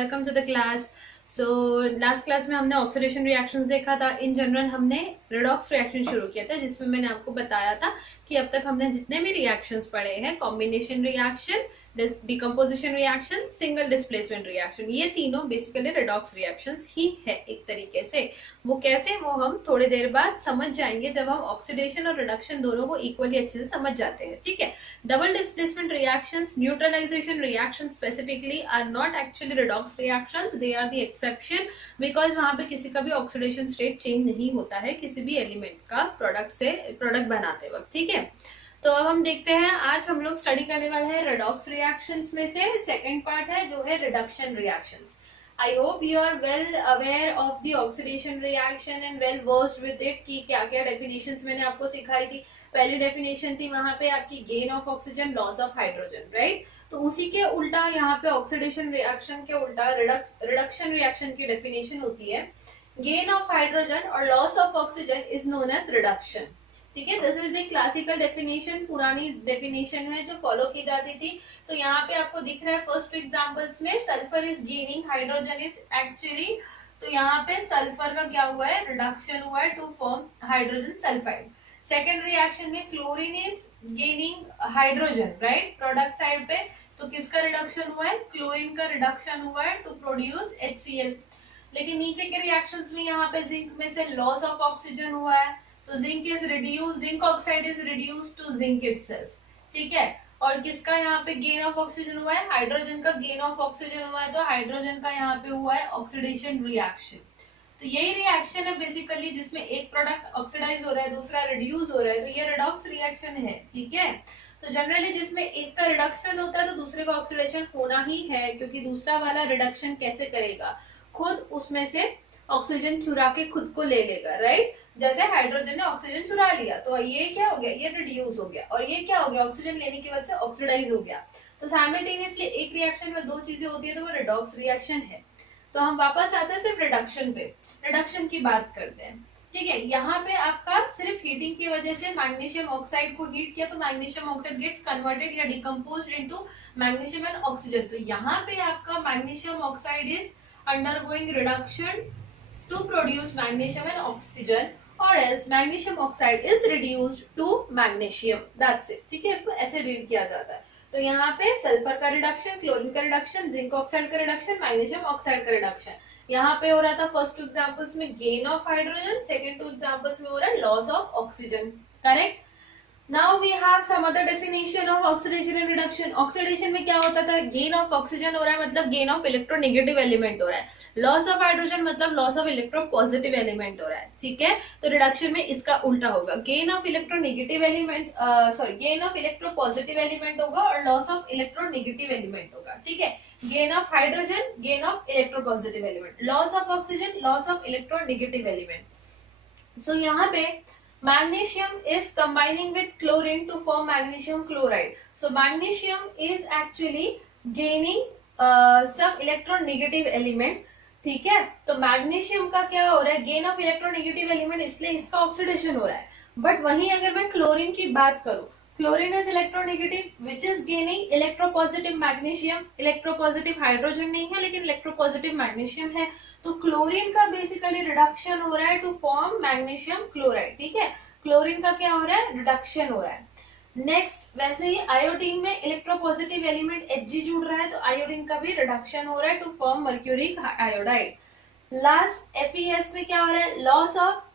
Welcome to the class. So last class में हमने oxidation reactions देखा था। इन जनरल हमने रेडॉक्स रिएक्शन शुरू किया था, जिसमें मैंने आपको बताया था कि अब तक हमने जितने भी रिएक्शंस पढ़े हैं, combination reaction, decomposition reaction, single displacement reaction, ये तीनों बेसिकली रेडॉक्स रिएक्शंस ही है एक तरीके से। वो कैसे, वो हम थोड़ी देर बाद समझ जाएंगे जब हम ऑक्सीडेशन और रिडक्शन दोनों को इक्वली अच्छे से समझ जाते हैं। ठीक है, double displacement reactions, neutralisation reactions specifically are not actually redox reactions, they are the exception, because वहां पे किसी का भी ऑक्सीडेशन स्टेट चेंज नहीं होता है किसी भी एलिमेंट का प्रोडक्ट बनाते वक्त। ठीक है, तो अब हम देखते हैं, आज हम लोग स्टडी करने वाले हैं रेडॉक्स रिएक्शंस में से सेकंड पार्ट है जो है reduction reactions. I hope you are well aware of the oxidation reaction and well versed with it कि क्या क्या डेफिनेशंस मैंने आपको सिखाई थी। पहली डेफिनेशन थी वहां पे आपकी gain of oxygen, loss of hydrogen, right. तो उसी के उल्टा यहाँ पे ऑक्सीडेशन रिएक्शन के उल्टा रिडक्शन रिएक्शन की डेफिनेशन होती है गेन ऑफ हाइड्रोजन और loss of oxygen is known as reduction. ठीक है, this is the classical definition, पुरानी डेफिनेशन है जो फॉलो की जाती थी। तो यहाँ पे आपको दिख रहा है फर्स्ट एग्जांपल्स में sulphur is gaining, hydrogen is actually, तो यहाँ पे सल्फर का क्या हुआ है, रिडक्शन हुआ है to form hydrogen sulphide. Second reaction में chlorine is gaining hydrogen, right, product side पे, तो किसका रिडक्शन हुआ है, क्लोरीन का रिडक्शन हुआ है टू प्रोड्यूस HCl। लेकिन नीचे के रिएक्शंस में यहाँ पे जिंक में से लॉस ऑफ ऑक्सीजन हुआ है, तो zinc is reduce, zinc oxide is reduce to zinc itself. ठीक है, और किसका यहाँ पे गेन ऑफ ऑक्सीजन हुआ है, हाइड्रोजन का गेन ऑफ ऑक्सीजन हुआ है, तो हाइड्रोजन का यहाँ पे हुआ है ऑक्सीडेशन रिएक्शन। तो यही रिएक्शन है बेसिकली जिसमें एक प्रोडक्ट ऑक्सीडाइज हो रहा है, दूसरा रिड्यूस हो रहा है, तो ये रिडॉक्स रिएक्शन है। ठीक है, तो जनरली जिसमें एक का रिडक्शन होता है तो दूसरे का ऑक्सीडेशन होना ही है, क्योंकि दूसरा वाला रिडक्शन कैसे करेगा, खुद उसमें से ऑक्सीजन चुरा के खुद को ले लेगा, राइट। जैसे हाइड्रोजन ने ऑक्सीजन चुरा लिया तो ये क्या हो गया, ये रिड्यूस हो गया, और ये क्या हो गया, ऑक्सीजन लेने की वजह से ऑक्सीडाइज हो गया। तो साइमल्टेनियसली एक रिएक्शन में दो चीजें होती है, तो वो रिडॉक्स रिएक्शन है। तो हम वापस आते हैं सिर्फ रिडक्शन पे, रिडक्शन की बात करते हैं। ठीक है, यहाँ पे आपका सिर्फ हीटिंग की वजह से मैग्नीशियम ऑक्साइड को हीट किया तो मैग्नीशियम ऑक्साइड गेट्स कन्वर्टेड या decomposed into magnesium and oxygen. तो यहाँ पे आपका magnesium oxide is undergoing reduction to produce magnesium and oxygen, or else magnesium oxide is reduced to magnesium, that's it। ठीक है, इसको ऐसे रीड किया जाता है। तो यहाँ पे सल्फर का रिडक्शन, क्लोरीन का रिडक्शन, जिंक ऑक्साइड का रिडक्शन, मैग्नीशियम ऑक्साइड का रिडक्शन। यहाँ पे हो रहा था फर्स्ट टू एग्जांपल्स में gain of hydrogen, second to examples में हो रहा है loss of oxygen, correct. Now we have some other definition of oxidation and reduction। Oxidation में क्या होता था, गेन ऑफ ऑक्सीजन हो रहा है मतलब गेन ऑफ इलेक्ट्रोनेगेटिव एलिमेंट हो रहा है, लॉस ऑफ हाइड्रोजन मतलब लॉस ऑफ इलेक्ट्रोपॉजिटिव एलिमेंट हो रहा है। ठीक है, तो रिडक्शन में इसका उल्टा होगा, gain of electronegative element, sorry gain of electropositive element होगा और लॉस ऑफ इलेक्ट्रोनेगेटिव एलिमेंट होगा। ठीक है, gain of hydrogen, gain of electropositive element, loss of oxygen, loss of electronegative element. So यहाँ पे magnesium is combining with chlorine to form magnesium chloride, so magnesium is actually gaining some electronegative element। ठीक है, तो magnesium का क्या हो रहा है, गेन ऑफ इलेक्ट्रोनेगेटिव एलिमेंट, इसलिए इसका ऑक्सीडेशन हो रहा है। बट वहीं अगर मैं क्लोरीन की बात करूं, chlorine is electronegative which is gaining electropositive magnesium, electropositive hydrogen नहीं है लेकिन इलेक्ट्रोपॉजिटिव मैग्नीशियम है, तो क्लोरीन का बेसिकली रिडक्शन हो रहा है टू फॉर्म मैग्नीशियम क्लोराइड। ठीक है, क्लोरीन का क्या हो रहा है, रिडक्शन हो रहा है। नेक्स्ट, वैसे ही आयोडीन में इलेक्ट्रोपॉजिटिव एलिमेंट Hg जुड़ रहा है, तो आयोडीन का भी रिडक्शन हो रहा है to form mercuric iodide. Last FeS में क्या हो रहा है, loss of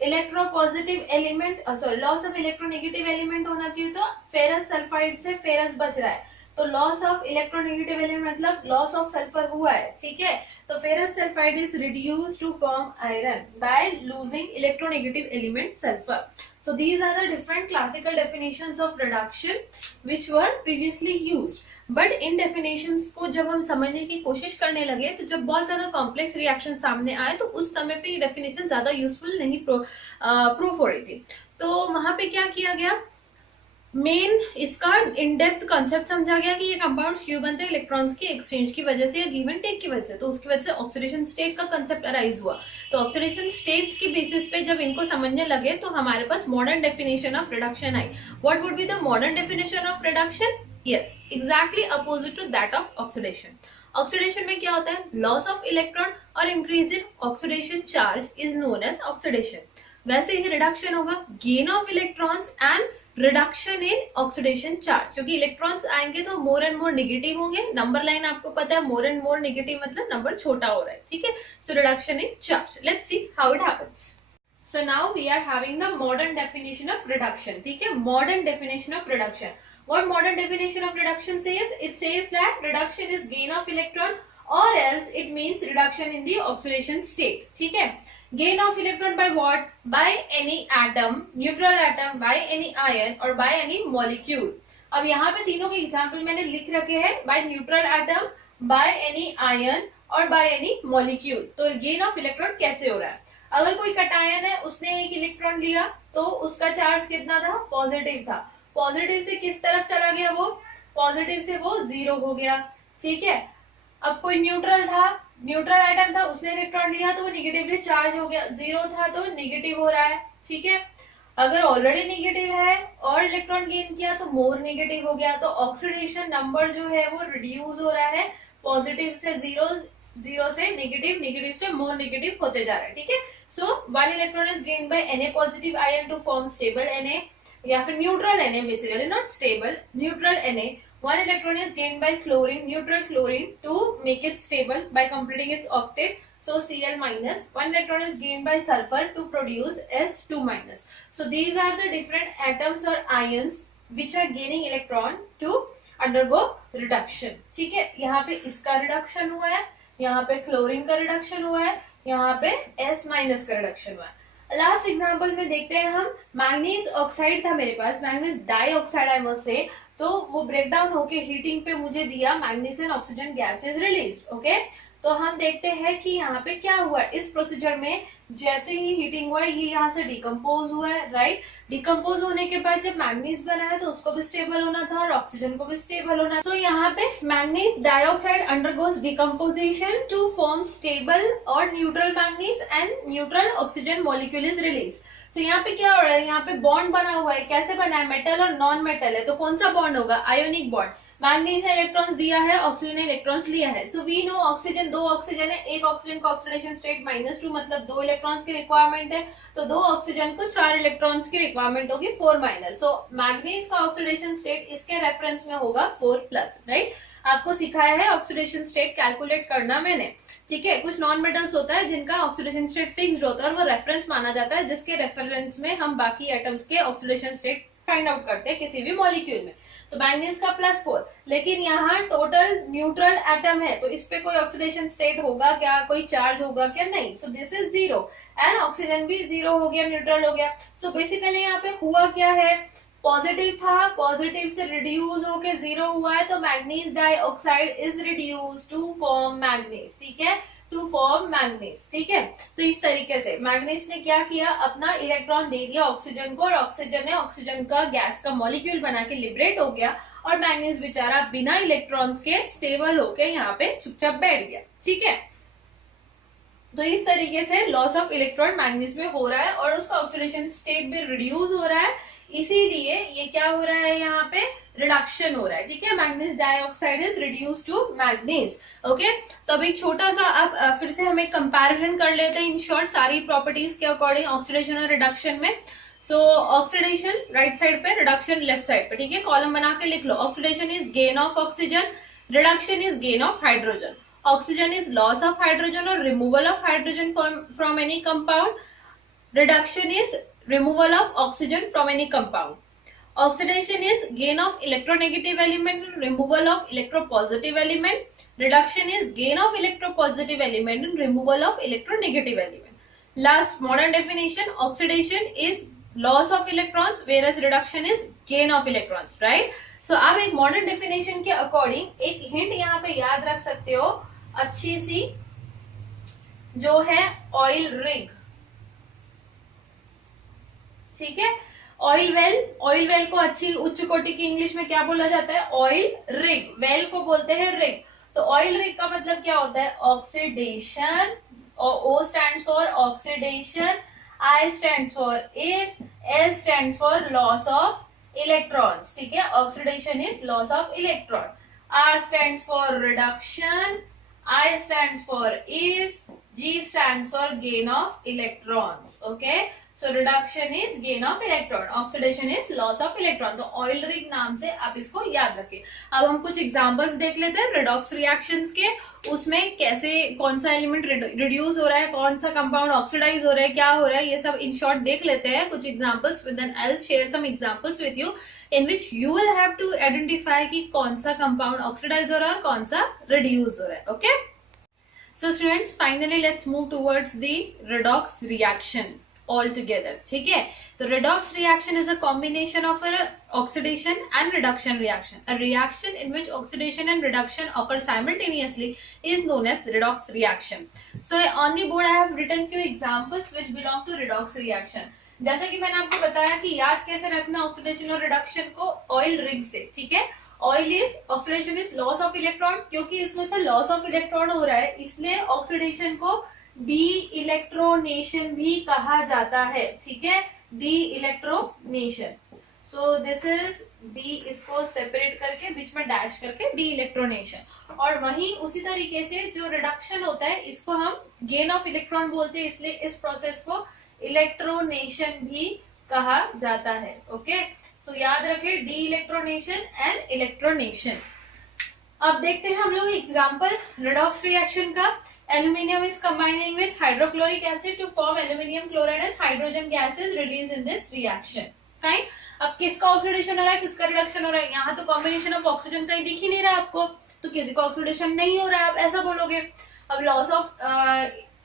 electropositive element, sorry loss of electronegative element होना चाहिए, तो फेरस सल्फाइड से फेरस बच रहा है, तो लॉस ऑफ इलेक्ट्रोनेगेटिव एलिमेंट मतलब लॉस ऑफ सल्फर हुआ है। ठीक है, तो ferrous sulphide is reduced to form iron by losing electronegative element sulphur. So these are the different classical definitions of reduction which were previously used. But इन definitions को जब हम समझने की कोशिश करने लगे, तो जब बहुत ज्यादा कॉम्प्लेक्स रिएक्शन सामने आए तो उस समय पे ये डेफिनेशन ज्यादा यूजफुल नहीं प्रूफ हो रही थी। तो वहां पे क्या किया गया, मेन इसका इन डेप्थ कॉन्सेप्ट समझा गया कि ये कंपाउंड्स क्यों बनते हैं, इलेक्ट्रॉन्स की एक्सचेंज की वजह से या गिव एंड टेक की वजह से, तो उसकी वजह से ऑक्सीडेशन स्टेट का कंसेप्ट अराइज हुआ। तो ऑक्सीडेशन स्टेट्स की बेसिस पे जब इनको समझने लगे तो हमारे पास मॉडर्न डेफिनेशन ऑफ रिडक्शन आई। What would be the modern definition of reduction? Yes, exactly opposite to that of oxidation. Oxidation में क्या होता है, लॉस ऑफ इलेक्ट्रॉन और increase in oxidation charge is known as oxidation. वैसे ही reduction होगा gain of electrons and reduction in oxidation charge, क्योंकि electrons आएंगे तो मोर एंड मोर नेगेटिव होंगे। नंबर लाइन आपको पता है, मोर एंड मोर नेगेटिव मतलब नंबर छोटा हो रहा है, ठीक है। So reduction in charge, let's see how it happens. So now we are having the modern definition of reduction, ठीक है, modern definition of reduction. What modern definition of reduction says? It says that reduction is gain of electron or else it means reduction in the oxidation state, ठीक है। Gain of electron by what? By any atom, neutral atom, by any ion or by any molecule. अब यहाँ पे तीनों के example मैंने लिख रखे हैं, by neutral atom, by any ion और by any molecule। तो gain of electron कैसे हो रहा है? अगर कोई कटायन है, उसने एक इलेक्ट्रॉन लिया तो उसका चार्ज कितना था, पॉजिटिव था। पॉजिटिव से किस तरफ चला गया, वो पॉजिटिव से वो जीरो हो गया, ठीक है। अब कोई न्यूट्रल था, न्यूट्रल एटम था, उसने इलेक्ट्रॉन लिया तो वो निगेटिवली चार्ज हो गया, जीरो था तो नेगेटिव हो रहा है, ठीक है। अगर ऑलरेडी नेगेटिव है और इलेक्ट्रॉन गेन किया तो मोर नेगेटिव हो गया, तो ऑक्सीडेशन नंबर जो है वो रिड्यूस हो रहा है, पॉजिटिव से जीरो, जीरो से नेगेटिव, नेगेटिव से मोर नेगेटिव होते जा रहा है, ठीक है। So one electron is gain by Na positive ion to form stable Na या फिर neutral Na, basically not stable, neutral Na. One electron is gained by chlorine, neutral chlorine, to make it stable by completing its octet. So Cl minus. One electron is gained by sulfur to produce S2 minus. So these are the different atoms or ions which are gaining electron to undergo reduction. ठीक है, यहाँ पे इसका reduction हुआ है, यहाँ पे chlorine का रिडक्शन हुआ है, यहाँ पे S माइनस का रिडक्शन हुआ है। लास्ट एग्जांपल में देखते हैं हम, मैग्नीज ऑक्साइड था मेरे पास, manganese dioxide I must say, तो वो ब्रेक डाउन होके हीटिंग पे मुझे दिया manganese and oxygen gases release, okay. तो हम देखते हैं कि यहाँ पे क्या हुआ है इस प्रोसीजर में, जैसे ही हीटिंग हुआ है ये यहाँ से डिकम्पोज हुआ है, राइट। डिकम्पोज होने के बाद जब मैग्नीज बना है तो उसको भी स्टेबल होना था और ऑक्सीजन को भी स्टेबल होना। सो यहाँ पे manganese dioxide undergoes decomposition to form stable और neutral manganese and neutral oxygen molecule is release. तो यहाँ पे क्या हो रहा है, यहाँ पे बॉन्ड बना हुआ है, कैसे बना है, मेटल और नॉन मेटल है, तो कौन सा बॉन्ड होगा, आयोनिक बॉन्ड। मैग्नीज ने इलेक्ट्रॉन्स दिया है, ऑक्सीजन ने इलेक्ट्रॉन्स लिया है। सो वी नो ऑक्सीजन, दो ऑक्सीजन है, एक ऑक्सीजन का ऑक्सीडेशन स्टेट -2 मतलब 2 इलेक्ट्रॉन्स की रिक्वायरमेंट है, तो 2 ऑक्सीजन को 4 इलेक्ट्रॉन्स की रिक्वायरमेंट होगी 4-। सो मैग्नीज का ऑक्सीडेशन स्टेट इसके रेफरेंस में होगा 4+, राइट। आपको सिखाया है ऑक्सीडेशन स्टेट कैलकुलेट करना मैंने, ठीक है। कुछ नॉन मेटल्स होता है जिनका ऑक्सीडेशन स्टेट फिक्स्ड होता है और वो रेफरेंस माना जाता है, जिसके रेफरेंस में हम बाकी एटम्स के ऑक्सीडेशन स्टेट फाइंड आउट करते हैं किसी भी मॉलिक्यूल में। तो मैग्नीज का +4, लेकिन यहाँ टोटल न्यूट्रल एटम है तो इस पे कोई ऑक्सीडेशन स्टेट होगा क्या, कोई चार्ज होगा क्या, नहीं। सो दिस इज 0 एंड ऑक्सीजन भी 0 हो गया, न्यूट्रल हो गया। सो बेसिकली यहाँ पे हुआ क्या है, पॉजिटिव था, पॉजिटिव से रिड्यूस होके 0 हुआ है, तो manganese dioxide is reduce to form manganese, ठीक है, टू फॉर्म मैग्नीज, ठीक है। तो इस तरीके से मैग्नीज ने क्या किया, अपना इलेक्ट्रॉन दे दिया ऑक्सीजन को और ऑक्सीजन ने ऑक्सीजन का गैस का मॉलिक्यूल बना के लिबरेट हो गया और मैग्नीज बेचारा बिना इलेक्ट्रॉन्स के स्टेबल होके यहाँ पे चुपचाप बैठ गया, ठीक है। तो इस तरीके से लॉस ऑफ इलेक्ट्रॉन मैग्नीज में हो रहा है और उसका ऑक्सीडेशन स्टेट भी रिड्यूस हो रहा है, इसीलिए ये क्या हो रहा है, यहाँ पे रिडक्शन हो रहा है, ठीक है। Manganese dioxide is reduce to manganese, okay. तो अब एक छोटा सा अब फिर से हम एक कंपैरिजन कर लेते हैं इन शॉर्ट सारी प्रॉपर्टीज के अकॉर्डिंग ऑक्सीडेशन और रिडक्शन में। सो ऑक्सीडेशन राइट साइड पे, रिडक्शन लेफ्ट साइड पे, ठीक है। कॉलम बना के लिख लो, oxidation is gain of oxygen, reduction is gain of hydrogen. Oxygen is loss of hydrogen और removal of hydrogen from any compound, reduction is removal of oxygen from any compound. Oxidation is gain of electronegative element and removal of electropositive element. Reduction is gain of electropositive element and removal of electronegative element. Last modern definition, oxidation is loss of electrons whereas reduction is gain of electrons, right? So आप एक modern definition के according एक hint यहाँ पे याद रख सकते हो अच्छी सी, जो है oil rig, ठीक है। ऑयल वेल, ऑयल वेल को अच्छी उच्च कोटि की इंग्लिश में क्या बोला जाता है, ऑयल रिग, वेल को बोलते हैं रिग। तो ऑयल रिग का मतलब क्या होता है, oxidation, O stands for oxidation, I stands for is, L stands for loss of electrons, ठीक है। Oxidation is loss of electron. R stands for reduction, I stands for is, G stands for gain of electrons. Okay, so reduction is gain of electron, oxidation is loss of electron. तो oil rig नाम से आप इसको याद रखें. अब हम कुछ एग्जांपल्स देख लेते हैं रिडॉक्स रिएक्शंस के. उसमें कैसे कौन सा एलिमेंट रिड्यूस हो रहा है, कौन सा कंपाउंड ऑक्सीडाइज हो रहा है, क्या हो रहा है, ये सब इन शॉर्ट देख लेते हैं कुछ examples. Then I will share some examples with you in which you will have to identify कि कौन सा कंपाउंड ऑक्सीडाइज हो रहा है और कौन सा रिड्यूस हो रहा है. Okay, so students finally let's move towards the redox reaction all together. ठीक है, तो redox reaction is a combination of a oxidation and reduction reaction. A reaction in which oxidation and reduction occur simultaneously is known as redox reaction. So on the board I have written few examples which belong to redox reaction. जैसा कि मैंने आपको बताया कि याद कैसे रखना oxidation और रिडक्शन को ऑयल रिग से. ठीक है, oil is oxidation is loss of electron. क्योंकि इसमें से लॉस ऑफ इलेक्ट्रॉन हो रहा है इसलिए ऑक्सीडेशन को डी इलेक्ट्रोनेशन भी कहा जाता है. ठीक है, de electronation. So this is de, इसको सेपरेट करके बीच में डैश करके डी इलेक्ट्रोनेशन. और वहीं उसी तरीके से जो रिडक्शन होता है इसको हम गेन ऑफ इलेक्ट्रॉन बोलते हैं, इसलिए इस प्रोसेस को इलेक्ट्रोनेशन भी कहा जाता है. ओके, सो याद रखें डी इलेक्ट्रोनेशन एंड इलेक्ट्रोनेशन. अब देखते हैं हम लोग एग्जांपल रिडॉक्स रिएक्शन का. Aluminium is combining with hydrochloric acid to form aluminium chloride and hydrogen gases release in this reaction. Fine, अब किसका ऑक्सीडेशन हो रहा है, किसका रिडक्शन हो रहा है. यहाँ तो कॉम्बिनेशन ऑफ ऑक्सीजन कहीं दिख ही नहीं रहा है आपको, तो किसी का ऑक्सीडेशन नहीं हो रहा है, आप ऐसा बोलोगे. अब लॉस ऑफ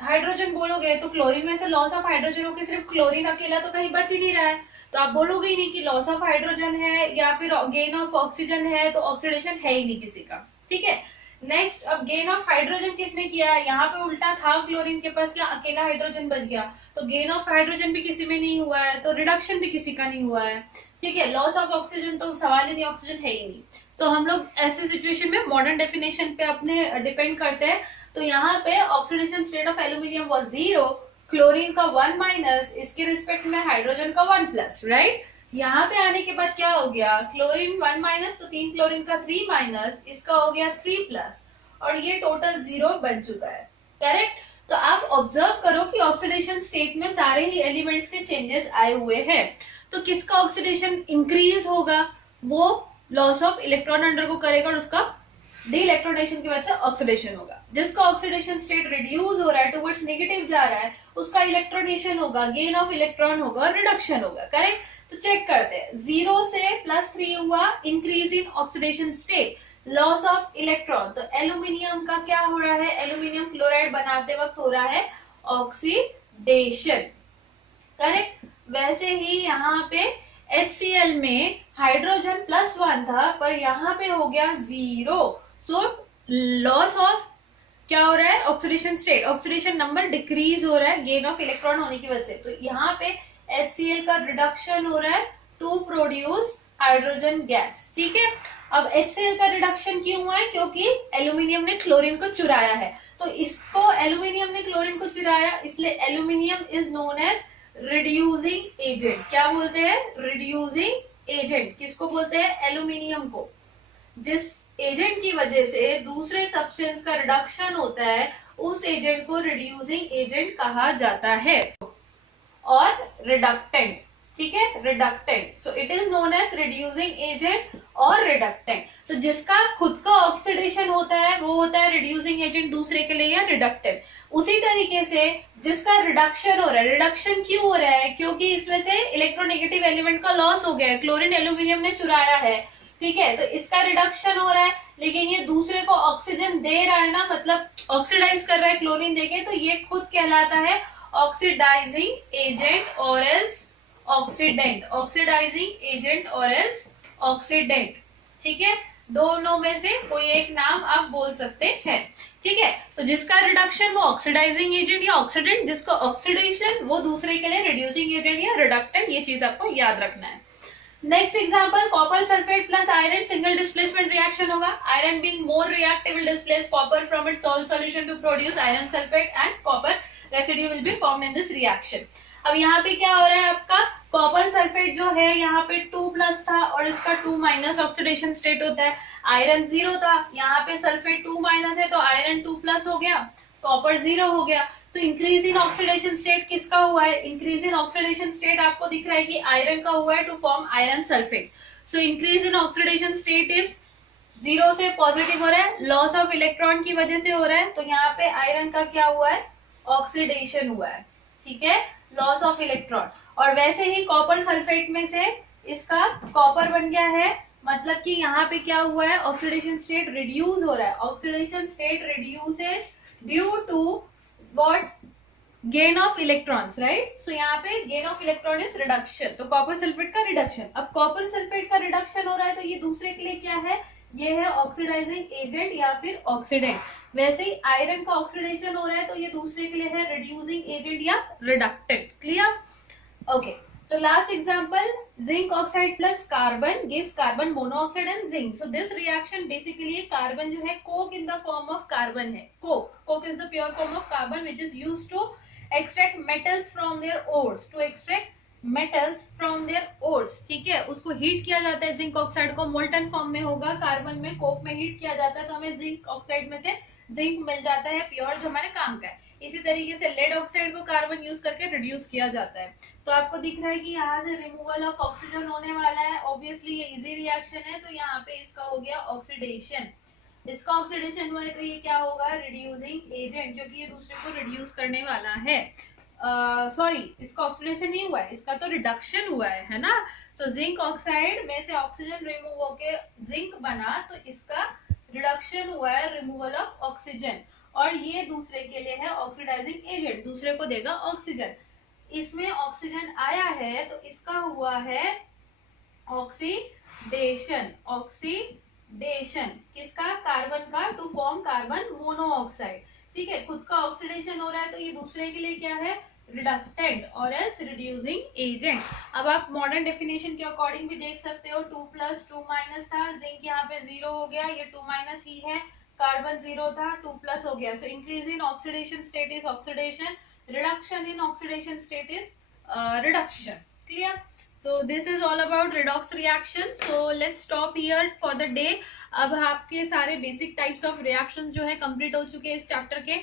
हाइड्रोजन बोलोगे तो क्लोरीन में से लॉस ऑफ हाइड्रोजन हो के सिर्फ क्लोरीन अकेला तो कहीं बच ही नहीं रहा है, तो आप बोलोगे ही नहीं कि लॉस ऑफ हाइड्रोजन है या फिर गेन ऑफ ऑक्सीजन है, तो ऑक्सीडेशन है ही नहीं किसी का. ठीक है, नेक्स्ट, अब गेन ऑफ हाइड्रोजन किसने किया, यहाँ पे उल्टा था क्लोरीन के पास, क्या अकेला हाइड्रोजन बच गया, तो गेन ऑफ हाइड्रोजन भी किसी में नहीं हुआ है, तो रिडक्शन भी किसी का नहीं हुआ है. ठीक है, लॉस ऑफ ऑक्सीजन तो सवाल ही नहीं, ऑक्सीजन है ही नहीं. तो हम लोग ऐसे सिचुएशन में मॉडर्न डेफिनेशन पे अपने डिपेंड करते हैं. तो यहाँ पे oxidation state of aluminium was 0, chlorine का 1 माइनस, इसके रिस्पेक्ट में हाइड्रोजन का 1 प्लस. राइट, यहाँ पे आने के बाद क्या हो गया, क्लोरीन 1 माइनस, तो 3 क्लोरीन का 3 माइनस, इसका हो गया 3 प्लस, और ये टोटल 0 बन चुका है. करेक्ट, तो आप ऑब्जर्व करो कि ऑक्सीडेशन स्टेट में सारे ही एलिमेंट्स के चेंजेस आए हुए हैं. तो किसका ऑक्सीडेशन इंक्रीज होगा, वो लॉस ऑफ इलेक्ट्रॉन अंडर को करेगा और उसका डी इलेक्ट्रोनेशन की वजह से ऑक्सीडेशन होगा. जिसका ऑक्सीडेशन स्टेट रिड्यूस हो रहा है, टुवर्ड्स नेगेटिव जा रहा है, उसका इलेक्ट्रोनेशन होगा, गेन ऑफ इलेक्ट्रॉन होगा और रिडक्शन होगा. करेक्ट, तो चेक करते हैं. 0 से +3 हुआ, increase in oxidation state, loss of electron. तो एल्यूमिनियम का क्या हो रहा है, एल्यूमिनियम क्लोराइड बनाते वक्त हो रहा है ऑक्सीडेशन. करेक्ट, वैसे ही यहाँ पे HCl में हाइड्रोजन +1 था, पर यहाँ पे हो गया 0. सो लॉस ऑफ क्या हो रहा है, oxidation state, oxidation number decrease हो रहा है गेन ऑफ इलेक्ट्रॉन होने की वजह से. तो यहाँ पे HCl का रिडक्शन हो रहा है टू प्रोड्यूस हाइड्रोजन गैस. ठीक है, अब HCl का रिडक्शन क्यों हुआ है, क्योंकि एल्यूमिनियम ने क्लोरीन को चुराया है. तो इसको एल्यूमिनियम ने क्लोरीन को चुराया, इसलिए aluminium is known as reducing agent. क्या बोलते हैं, रिड्यूसिंग एजेंट. किसको बोलते हैं, एल्यूमिनियम को. जिस एजेंट की वजह से दूसरे सब्सटेंस का रिडक्शन होता है, उस एजेंट को रिड्यूसिंग एजेंट कहा जाता है. और रिडक्टेंट, ठीक है, reductant. So it is known as reducing agent और रिडक्टेंट. तो जिसका खुद का ऑक्सीडेशन होता है वो होता है रिड्यूसिंग एजेंट दूसरे के लिए, या रिडक्टेंट. उसी तरीके से जिसका रिडक्शन हो रहा है, रिडक्शन क्यों हो रहा है, क्योंकि इसमें से इलेक्ट्रोनेगेटिव एलिमेंट का लॉस हो गया है, क्लोरीन एल्यूमिनियम ने चुराया है. ठीक है, तो इसका रिडक्शन हो रहा है, लेकिन ये दूसरे को ऑक्सीजन दे रहा है ना, मतलब ऑक्सीडाइज कर रहा है क्लोरीन देके, तो ये खुद कहलाता है ऑक्सीडाइजिंग एजेंट और एल्स ऑक्सीडेंट. ऑक्सीडाइजिंग एजेंट और एल्स ऑक्सीडेंट. ठीक है, दोनों में से कोई एक नाम आप बोल सकते हैं. ठीक है, तो जिसका रिडक्शन वो ऑक्सीडाइजिंग एजेंट या ऑक्सीडेंट, जिसका ऑक्सीडेशन वो दूसरे के लिए रिड्यूसिंग एजेंट या रिडक्टेंट. ये चीज आपको याद रखना है. Next example, copper sulphate plus iron single displacement reaction होगा. Iron being more reactive will displace copper from its salt solution to produce iron sulphate and copper residue will be formed in this reaction. अब यहाँ पे क्या हो रहा है आपका, copper sulphate जो है यहाँ पे 2+ था और इसका 2- ऑक्सीडेशन स्टेट होता है। आयरन 0 था, यहाँ पे सल्फेट 2- है तो आयरन 2+ हो गया, कॉपर 0 हो गया। तो इंक्रीज इन ऑक्सीडेशन स्टेट किसका हुआ है, इंक्रीज इन ऑक्सीडेशन स्टेट आपको दिख रहा है कि आयरन का हुआ है to form iron sulphate. So increase in oxidation state is 0 से पॉजिटिव हो रहा है, लॉस ऑफ इलेक्ट्रॉन की वजह से हो रहा है। तो यहाँ पे आयरन का क्या हुआ है, ऑक्सीडेशन हुआ है, ठीक है, लॉस ऑफ इलेक्ट्रॉन। और वैसे ही कॉपर सल्फेट में से इसका कॉपर बन गया है, मतलब कि यहाँ पे क्या हुआ है, ऑक्सीडेशन स्टेट रिड्यूस हो रहा है। Oxidation state reduces due to what, gain of electrons, right. So यहाँ पे gain of electron is reduction, तो कॉपर सल्फेट का रिडक्शन। अब कॉपर सल्फेट का रिडक्शन हो रहा है तो ये दूसरे के लिए क्या है, ये है ऑक्सीडाइजिंग एजेंट या फिर ऑक्सीडेंट। वैसे ही आयरन का ऑक्सीडेशन हो रहा है तो ये दूसरे के लिए है रिड्यूसिंग एजेंट या reductant. Clear, okay. So last example, zinc oxide plus carbon gives carbon monoxide and zinc. So this reaction basically carbon जो है coke in the form of carbon है, coke is the pure form of carbon which is used to extract metals from their ores, to extract metals from their ores, ठीक है। उसको heat किया जाता है, zinc oxide को molten form में होगा, कार्बन में कोक में हीट किया जाता है तो हमें जिंक ऑक्साइड में से जिंक मिल जाता है प्योर, जो हमारे काम का है। इसी तरीके से लेड ऑक्साइड को कार्बन यूज करके रिड्यूस किया जाता है। तो आपको दिख रहा है कि यहाँ से रिमूवल ऑफ ऑक्सीजन होने वाला है, ऑब्वियसली ये इजी रिएक्शन है तो यहाँ पे इसका हो गया ऑक्सीडेशन। इसका ऑक्सीडेशन हुआ है तो ये क्या होगा, रिड्यूसिंग एजेंट, क्योंकि ये दूसरे को रिड्यूस करने वाला है। सॉरी, इसका ऑक्सीडेशन नहीं हुआ है, इसका तो रिडक्शन हुआ है ना। सो जिंक ऑक्साइड में से ऑक्सीजन रिमूव होके जिंक बना तो इसका रिडक्शन हुआ है, रिमूवल ऑफ ऑक्सीजन। और ये दूसरे के लिए है ऑक्सीडाइजिंग एजेंट, दूसरे को देगा ऑक्सीजन। इसमें ऑक्सीजन आया है तो इसका हुआ है ऑक्सीडेशन, ऑक्सीडेशन किसका, कार्बन का, टू फॉर्म कार्बन मोनोऑक्साइड, ठीक है। खुद का ऑक्सीडेशन हो रहा है तो ये दूसरे के लिए क्या है, रिडक्टेंट और एल्स रिड्यूसिंग एजेंट। अब आप मॉडर्न डेफिनेशन के अकॉर्डिंग भी देख सकते हो, 2+ 2- था, जिंक यहाँ पे 0 हो गया, ये 2- ही है, कार्बन 0 था, 2+ हो गया। सो increase in oxidation state is oxidation, reduction in oxidation state is reduction. Clear, so this is all about redox reaction. So let's stop here for the day. अब आपके सारे बेसिक टाइप्स ऑफ रिएक्शंस जो है complete हो चुके हैं इस chapter के।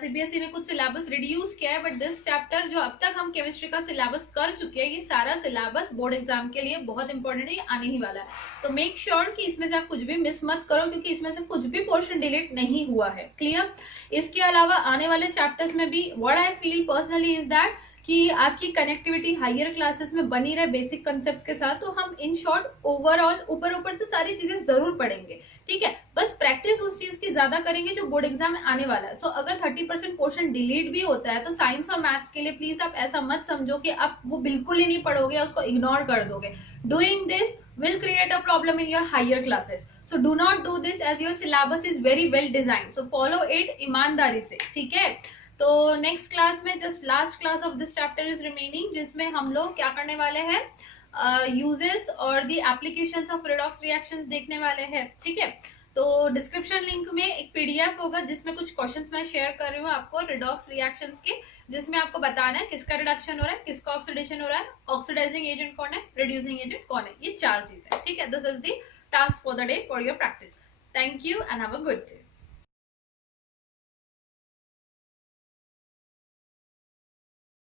सीबीएसई ने कुछ सिलेबस रिड्यूस किया है, बट दिस चैप्टर जो अब तक हम केमिस्ट्री का सिलेबस कर चुके हैं, ये सारा सिलेबस बोर्ड एग्जाम के लिए बहुत इंपॉर्टेंट है, ये आने ही वाला है। तो मेक श्योर कि इसमें से आप कुछ भी मिस मत करो, क्योंकि इसमें से कुछ भी पोर्शन डिलीट नहीं हुआ है। क्लियर, इसके अलावा आने वाले चैप्टर्स में भी what I feel personally is that कि आपकी कनेक्टिविटी हायर क्लासेस में बनी रहे बेसिक कॉन्सेप्ट्स के साथ। तो हम इन शॉर्ट ओवरऑल ऊपर से सारी चीजें जरूर पढ़ेंगे, ठीक है। बस प्रैक्टिस उस चीज की ज्यादा करेंगे जो बोर्ड एग्जाम में आने वाला है। सो अगर 30% पोर्शन डिलीट भी होता है तो साइंस और मैथ्स के लिए प्लीज आप ऐसा मत समझो कि आप वो बिल्कुल ही नहीं पढ़ोगे, उसको इग्नोर कर दोगे। Doing this will create a problem in your higher classes, so do not do this as your syllabus is very well designed, so follow it ईमानदारी से, ठीक है। तो नेक्स्ट क्लास में just last class of this chapter is remaining, जिसमें हम लोग क्या करने वाले हैं, यूजेस और the applications of redox reactions देखने वाले हैं, ठीक है। तो डिस्क्रिप्शन लिंक में एक पीडीएफ होगा जिसमें कुछ क्वेश्चंस मैं शेयर कर रही हूँ आपको रिडॉक्स रिएक्शंस के, जिसमें आपको बताना है किसका रिडक्शन हो रहा है, किसका ऑक्सीडेशन हो रहा है, ऑक्सीडाइजिंग एजेंट कौन है, रिड्यूसिंग एजेंट कौन है, ये 4 चीजें, ठीक है। This is the task for the day for your practice. Thank you and have a good day.